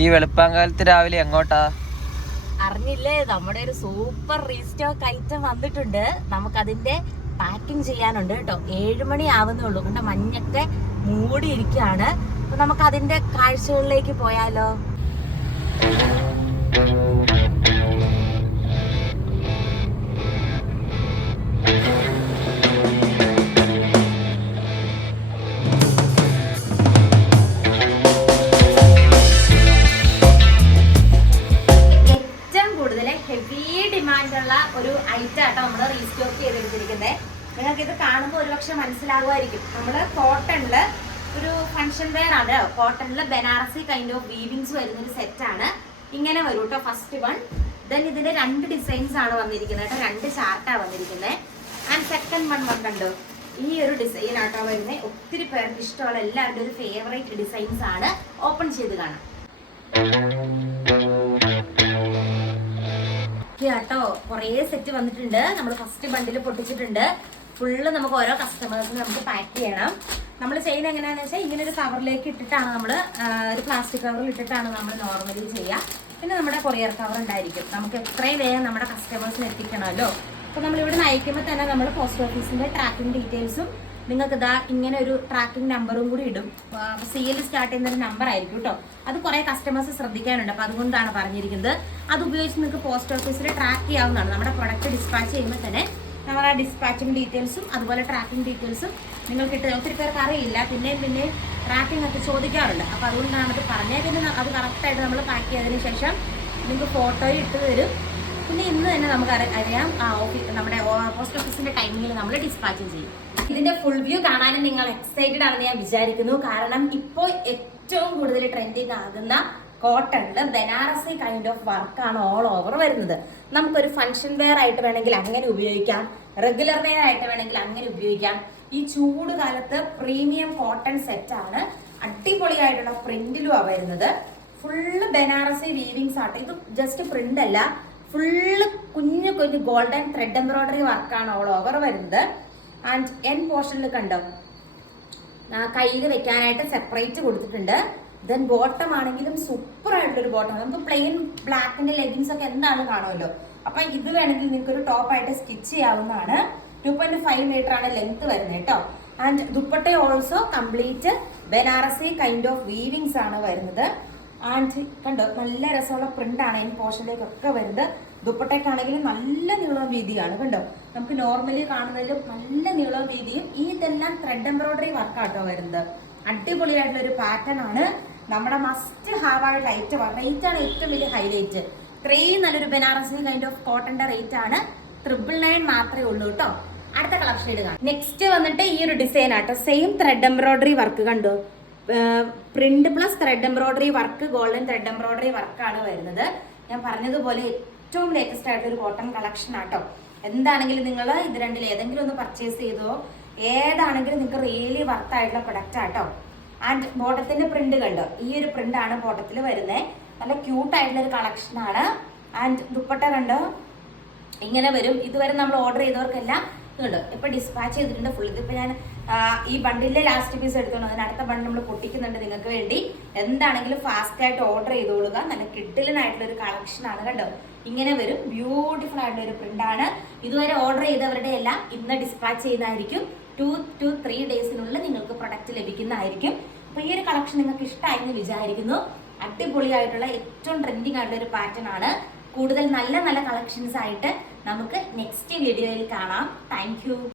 ഈ വെളുപ്പാങ്കാലത്ത് രാവിലെ എങ്ങോട്ടാ? അറിഞ്ഞില്ലേ, നമ്മുടെ ഒരു സൂപ്പർ റീസ്റ്റോക്ക് ഐറ്റം വന്നിട്ടുണ്ട്. നമുക്കതിന്റെ പാക്കിംഗ് ചെയ്യാനുണ്ട് കേട്ടോ. 7 മണി ആവുന്നേ ഉള്ളൂ. കണ്ട മഞ്ഞൊക്കെ മൂടിയിരിക്കുകയാണ്. അപ്പൊ നമുക്ക് അതിന്റെ കാഴ്ചകളിലേക്ക് പോയാലോ? ഹെവി ഡിമാൻഡുള്ള ഒരു ഐറ്റം ആട്ടോ നമ്മൾ റീസ്റ്റോക്ക് ചെയ്തെടുത്തിരിക്കുന്നത്. നിങ്ങൾക്ക് ഇത് കാണുമ്പോൾ ഒരുപക്ഷെ മനസ്സിലാകുമായിരിക്കും. നമ്മൾ കോട്ടണില് ഒരു ഫംഗ്ഷൻ വെയർ ആണ്. കോട്ടണില് ബനാറസി കൈൻഡ് ഓഫ് വീവിങ്സ് വരുന്നൊരു സെറ്റാണ്. ഇങ്ങനെ വരും കേട്ടോ ഫസ്റ്റ് വൺ. ദെൻ ഇതിന്റെ 2 ഡിസൈൻസ് ആണ് വന്നിരിക്കുന്നത് കേട്ടോ. 2 ചാർട്ടാണ് വന്നിരിക്കുന്നത്. ആൻഡ് സെക്കൻഡ് വൺ കണ്ടോ, ഈ ഒരു ഡിസൈൻ ആട്ടോ വരുന്നത്. ഒത്തിരി പേർക്ക് ഇഷ്ടമുള്ള എല്ലാവരുടെ ഒരു ഫേവറേറ്റ് ഡിസൈൻസ് ആണ്. ഓപ്പൺ ചെയ്ത് കാണാം കേട്ടോ. കുറേ സെറ്റ് വന്നിട്ടുണ്ട്. നമ്മൾ ഫസ്റ്റ് ബണ്ടിൽ പൊട്ടിച്ചിട്ടുണ്ട്. ഫുള്ള് നമുക്ക് ഓരോ കസ്റ്റമേഴ്സിന് നമുക്ക് പാക്ക് ചെയ്യണം. നമ്മൾ ചെയ്യുന്നത് എങ്ങനെയാണെന്ന് വെച്ചാൽ ഇങ്ങനെ ഒരു കവറിലേക്ക് ഇട്ടിട്ടാണ് നമ്മൾ ഒരു പ്ലാസ്റ്റിക് കവറിൽ ഇട്ടിട്ടാണ് നമ്മൾ നോർമലി ചെയ്യുക. പിന്നെ നമ്മുടെ കൊറിയർ കവർ ഉണ്ടായിരിക്കും. നമുക്ക് എത്രയും വേഗം നമ്മുടെ കസ്റ്റമേഴ്സിന് എത്തിക്കണമല്ലോ. അപ്പോൾ നമ്മളിവിടെ അയക്കുമ്പോൾ തന്നെ നമ്മൾ പോസ്റ്റ് ഓഫീസിൻ്റെ ട്രാക്കിംഗ് ഡീറ്റെയിൽസും നിങ്ങൾക്ക് ഇതാ ഇങ്ങനെ ഒരു ട്രാക്കിംഗ് നമ്പറും കൂടി ഇടും. CL സ്റ്റാർട്ട് ചെയ്യുന്ന ഒരു നമ്പർ ആയിരിക്കും കേട്ടോ. അത് കുറേ കസ്റ്റമേഴ്സ് ശ്രദ്ധിക്കാനുണ്ട്. അപ്പോൾ അതുകൊണ്ടാണ് പറഞ്ഞിരിക്കുന്നത്. അത് ഉപയോഗിച്ച് നിങ്ങൾക്ക് പോസ്റ്റ് ഓഫീസിൽ ട്രാക്ക് ചെയ്യാവുന്നതാണ്. നമ്മുടെ പ്രൊഡക്റ്റ് ഡിസ്പാച്ച് ചെയ്യുമ്പോൾ തന്നെ നമ്മൾ ആ ഡിസ്പാച്ചിങ് ഡീറ്റെയിൽസും അതുപോലെ ട്രാക്കിംഗ് ഡീറ്റെയിൽസും നിങ്ങൾക്ക് ഇട്ട്. ഒത്തിരി പേർക്ക് അറിയില്ല, പിന്നെ ട്രാക്കിംഗ് ഒക്കെ ചോദിക്കാറുണ്ട്. അപ്പോൾ അതുകൊണ്ടാണ് അത് പറഞ്ഞത്. പിന്നെ അത് കറക്റ്റായിട്ട് നമ്മൾ പാക്ക് ചെയ്തതിന് ശേഷം നിങ്ങൾക്ക് ഫോട്ടോയും ഇട്ട് തരും. പിന്നെ ഇന്ന് തന്നെ നമുക്ക് അറിയാം നമ്മുടെ പോസ്റ്റ് ഓഫീസിന്റെ ടൈമിങ്ങിൽ നമ്മൾ ഡിസ്പാച്ചും ചെയ്യും. ഇതിന്റെ ഫുൾ വ്യൂ കാണാനും നിങ്ങൾ എക്സൈറ്റഡ് ആണെന്ന് ഞാൻ വിചാരിക്കുന്നു. കാരണം ഇപ്പോൾ ഏറ്റവും കൂടുതൽ ട്രെൻഡിങ് ആകുന്ന കോട്ടണില് ബനാറസി കൈൻഡ് ഓഫ് വർക്കാണ് ഓൾ ഓവർ വരുന്നത്. നമുക്കൊരു ഫംഗ്ഷൻ വെയർ ആയിട്ട് വേണമെങ്കിൽ അങ്ങനെ ഉപയോഗിക്കാം, റെഗുലർ വെയർ ആയിട്ട് വേണമെങ്കിൽ അങ്ങനെ ഉപയോഗിക്കാം. ഈ ചൂട് കാലത്ത് പ്രീമിയം കോട്ടൺ സെറ്റാണ്. അടിപൊളിയായിട്ടുള്ള പ്രിന്റിലുമാണ് വരുന്നത്. ഫുള്ള് ബനാറസി വീവിങ്സ് ആട്ടോ. ഇത് ജസ്റ്റ് പ്രിന്റ് അല്ല, ഫുള്ള് കുഞ്ഞു കുഞ്ഞു ഗോൾഡൻ ത്രെഡ് എംബ്രോയിഡറി വർക്കാണ് ഓൾ ഓവർ വരുന്നത്. ആൻഡ് എൻ പോർഷനിൽ കണ്ടോ, കയ്യിൽ വെക്കാനായിട്ട് സെപ്പറേറ്റ് കൊടുത്തിട്ടുണ്ട്. ദെൻ ബോട്ടം ആണെങ്കിലും സൂപ്പർ ആയിട്ടുള്ളൊരു ബോട്ടം. നമുക്ക് പ്ലെയിൻ ബ്ലാക്കിന്റെ ലെഗിൻസ് ഒക്കെ എന്താണ് കാണുമല്ലോ. അപ്പൊ ഇത് വേണമെങ്കിൽ നിങ്ങൾക്ക് ഒരു ടോപ്പായിട്ട് സ്റ്റിച്ച് ചെയ്യാവുന്നതാണ്. 2.5 മീറ്റർ ആണ് ലെങ്ത് വരുന്നത് കേട്ടോ. And dupatta also complete Banarasi kind of weavings ആണ് വരുന്നത്. ആൻഡ് കണ്ടോ, നല്ല രസമുള്ള പ്രിന്റ് ആണ് ഈ പോർഷനിലേക്കൊക്കെ വരുന്നത്. ദുപ്പട്ടയ്ക്കാണെങ്കിലും നല്ല നീളവും വീതിയാണ്. കണ്ടോ, നമുക്ക് നോർമലി കാണുന്നതിലും നല്ല നീളവും വീതിയും. ഇതെല്ലാം ത്രെഡ് എംബ്രോയിഡറി വർക്കാട്ടോ വരുന്നത്. അടിപൊളിയായിട്ടുള്ള ഒരു പാറ്റേൺ ആണ്. നമ്മുടെ മസ്റ്റ് ഹാവ് ആയിട്ടുള്ള ഐറ്റം. റേറ്റ് ആണ് ഏറ്റവും വലിയ ഹൈലൈറ്റ്. ഇത്രയും നല്ലൊരു ബനാറസി കൈൻഡ് ഓഫ് കോട്ടന്റെ റേറ്റ് ആണ് 999 മാത്രമേ ഉള്ളൂ കേട്ടോ. അടുത്ത കളർ ഷെയ്ഡ് കാണാം. നെക്സ്റ്റ് വന്നിട്ട് ഈ ഒരു ഡിസൈൻ ആട്ടോ. സെയിം ത്രെഡ് എംബ്രോയിഡറി വർക്ക് കണ്ടോ, print plus thread embroidery work, golden thread embroidery വർക്കാണ് വരുന്നത്. ഞാൻ പറഞ്ഞതുപോലെ ഏറ്റവും ലേറ്റസ്റ്റ് ആയിട്ടൊരു കോട്ടൺ കളക്ഷൻ ആട്ടോ. എന്താണെങ്കിലും നിങ്ങൾ ഇത് രണ്ടിൽ ഏതെങ്കിലും ഒന്ന് പർച്ചേസ് ചെയ്തോ, ഏതാണെങ്കിലും നിങ്ങൾക്ക് റിയലി വർത്ത് ആയിട്ടുള്ള പ്രൊഡക്റ്റ് ആട്ടോ. ആൻഡ് ബോട്ടത്തിന്റെ പ്രിന്റ് കണ്ടോ, ഈ ഒരു പ്രിന്റ് ആണ് ബോട്ടത്തിൽ വരുന്നത്. നല്ല ക്യൂട്ട് ആയിട്ടുള്ള ഒരു കളക്ഷൻ ആണ്. ആൻഡ് ദുപ്പട്ട കണ്ടോ, ഇങ്ങനെ വരും. ഇതുവരെ നമ്മൾ ഓർഡർ ചെയ്തവർക്കെല്ലാം ഇതുണ്ട്. ഇപ്പൊ ഡിസ്പാച്ച് ചെയ്തിട്ടുണ്ട് ഫുൾ. ഇതിപ്പോ ഞാൻ ഈ ബണ്ടിലെ ലാസ്റ്റ് പീസ് എടുത്തോളൂ. അതിന് അടുത്ത ബണ്ട് നമ്മൾ പൊട്ടിക്കുന്നുണ്ട് നിങ്ങൾക്ക് വേണ്ടി. എന്താണെങ്കിലും ഫാസ്റ്റ് ആയിട്ട് ഓർഡർ ചെയ്തോളുക. നല്ല കിഡിലനായിട്ടുള്ള ഒരു കളക്ഷൻ ആണ് കണ്ടോ. ഇങ്ങനെ വരും. ബ്യൂട്ടിഫുൾ ആയിട്ടുള്ള ഒരു പ്രിന്റ് ആണ്. ഇതുവരെ ഓർഡർ ചെയ്തവരുടെ എല്ലാം ഇന്ന് ഡിസ്പാച്ച് ചെയ്യുന്നതായിരിക്കും. 2 to 3 ഡേയ്സിനുള്ളിൽ നിങ്ങൾക്ക് പ്രൊഡക്റ്റ് ലഭിക്കുന്നതായിരിക്കും. അപ്പൊ ഈ ഒരു കളക്ഷൻ നിങ്ങൾക്ക് ഇഷ്ടമായി എന്ന് വിചാരിക്കുന്നു. അടിപൊളിയായിട്ടുള്ള ഏറ്റവും ട്രെൻഡിങ് ആയിട്ടുള്ള ഒരു പാറ്റേൺ ആണ്. കൂടുതൽ നല്ല നല്ല കളക്ഷൻസ് ആയിട്ട് നമുക്ക് നെക്സ്റ്റ് വീഡിയോയിൽ കാണാം. Thank you.